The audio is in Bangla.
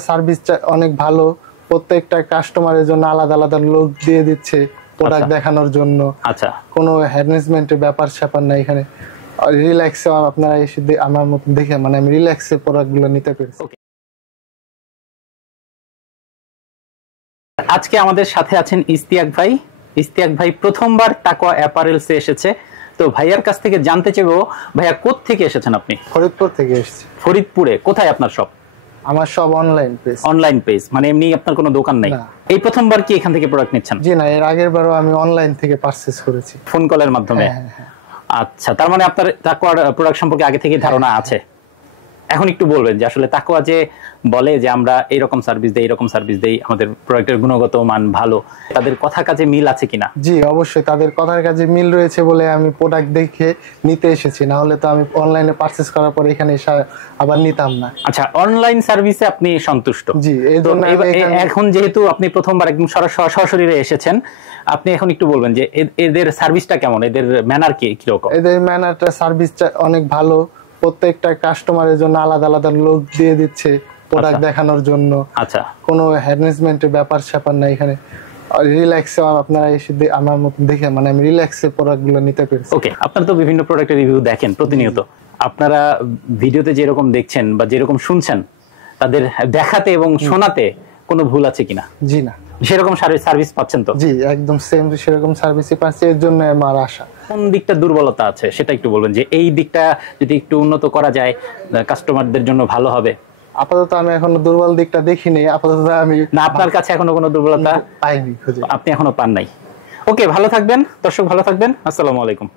সার্ভিসটা অনেক ভালো। প্রত্যেকটা কাস্টমারের জন্য আলাদা আলাদা লোক দিয়ে দিচ্ছে প্রোডাক্ট দেখানোর জন্য। আচ্ছা, কোনো হ্যারাসমেন্টের ব্যাপার নাই এখানে। রিল্যাক্সে আপনারা এসে আমার মতো দেখে মানে আমি রিল্যাক্সে প্রোডাক্টগুলো নিতে পেরেছি। আজকে আমাদের সাথে আছেন ইশতিয়াক ভাই। ইশতিয়াক ভাই প্রথমবার তাকওয়া অ্যাপারেলসে এসেছে। তো ভাইয়ার কাছ থেকে জানতে চাইবো, ভাইয়া কোথা থেকে এসেছেন আপনি? ফরিদপুর থেকে এসেছি। ফরিদপুরে কোথায় আপনার শপ? আমার সব অনলাইন পেজ। অনলাইন পেজ মানে এমনি আপনার কোনো দোকান নাই? এই প্রথমবার কি এখান থেকে প্রোডাক্ট নিচ্ছেন? জি না, এর আগের বারও আমি অনলাইন থেকে পারচেজ করেছি, ফোন কলের মাধ্যমে। আচ্ছা, তার মানে আপনার তাকওয়ার প্রোডাক্ট সম্পর্কে আগে থেকে ধারণা আছে। এখন একটু বলবেন যে আসলে তাকওয়া যে বলে যে আমরা এইরকম সার্ভিস দেই, আমাদের প্রোডাক্টের গুণগত মান ভালো, তাদের কথা কাজে মিল আছে কিনা? জি অবশ্যই, তাদের কথার কাজে মিল রয়েছে বলে আমি প্রোডাক্ট দেখে নিতে এসেছি, না হলে তো আমি অনলাইনে পারচেজ করার পর এখানে এসে আবার নিতাম না। আচ্ছা, অনলাইন সার্ভিসে আপনি সন্তুষ্ট? জি, এইজন্য এখন যেহেতু আপনি প্রথমবার একদম সরাসরি এসেছেন, আপনি এখন একটু বলবেন যে এদের সার্ভিসটা কেমন, এদের ম্যানার কি কিরকম? এদের ম্যানারটা সার্ভিসটা অনেক ভালো। প্রত্যেকটা কাস্টমারের জন্য আলাদা আলাদা লোক দিয়ে দিচ্ছে প্রোডাক্ট দেখানোর জন্য। আচ্ছা, কোনো হ্যারাসমেন্টের ব্যাপার নাই এখানে। রিল্যাক্সে আপনারা এসে আমার মতো দেখে মানে আমি রিল্যাক্সে প্রোডাক্টগুলো নিতে পেরেছি। ওকে, আপনারা তো বিভিন্ন প্রোডাক্টের রিভিউ দেখেন প্রতিনিয়ত। আপনারা ভিডিওতে যেরকম দেখছেন বা যেরকম শুনছেন, তাদের দেখাতে এবং শোনাতে কোনো ভুল আছে কিনা? জি না, সেরকম সার্ভিস পাচ্ছেন তো? জি একদম সেম সেরকম সার্ভিসই পাচ্ছি, এর জন্য আমার আশা। কোন দিকটা দুর্বলতা আছে সেটা একটু বলবেন, যে এই দিকটা যদি একটু উন্নত করা যায় কাস্টমারদের জন্য ভালো হবে। আপাতত আমি এখনো দুর্বল দিকটা দেখিনি। আপাতত আমি না, আপনার কাছে এখনো কোনো দুর্বলতা পাইনি, আপনি এখনো পান নাই। ওকে, ভালো থাকবেন দর্শক, ভালো থাকবেন। আসসালামু আলাইকুম।